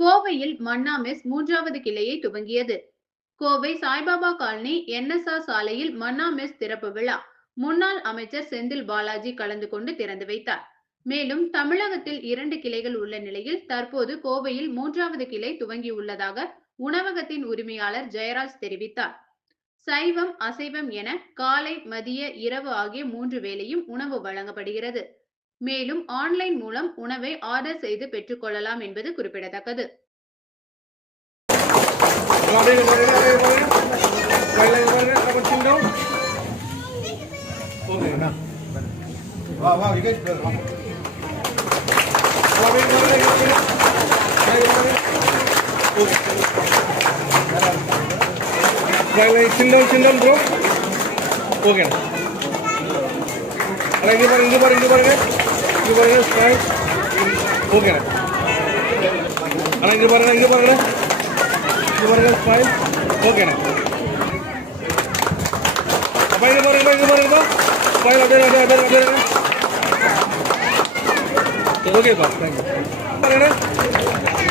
கோவையில் மன்னா மெஸ் 3வது கிளையை துவங்கியது. கோவை சாய்பாபா காலனி NSR சாலையில் மன்னா மெஸ் திறப்பு விழா முன்னாள் அமைச்சர் செந்தில் பாலாஜி கலந்து கொண்டு திறந்து வைத்தார். மேலும் தமிழகத்தில் 2 கிளைகள் உள்ள நிலையில் தற்போது கோவையில் 3வது கிளை துவங்கியுள்ளதாக உணவகத்தின் உரிமையாளர் ஜெயராஜ் தெரிவித்தார். சைவம், அசைவம் என காலை, மதிய, இரவு ஆகிய 3 வேளையும் உணவு வழங்கப்படுகிறது. மேலும் ஆன்லைன் மூலம் உணவை ஆர்டர் செய்து பெற்றுக் கொள்ளலாம் என்பது குறிப்பிடத்தக்கது. Sit down, bro. Okay. Smile. Okay. Smile. Okay. Okay, boss. Thank you.